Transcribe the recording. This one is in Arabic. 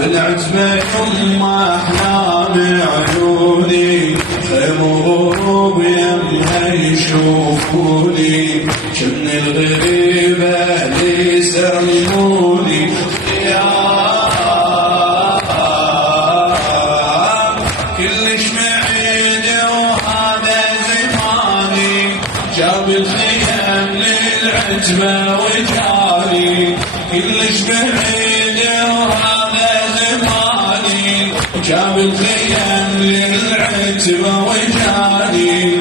بالعتبة يما احنا بعيوني غروب يمها يشوفوني شمن الغريبة اللي يسموني كلش بعيد وهذا زماني جاب الخيام للعتبة وجاني كلش بعيد وهذا زماني جاب الخيام للعتبة وجاني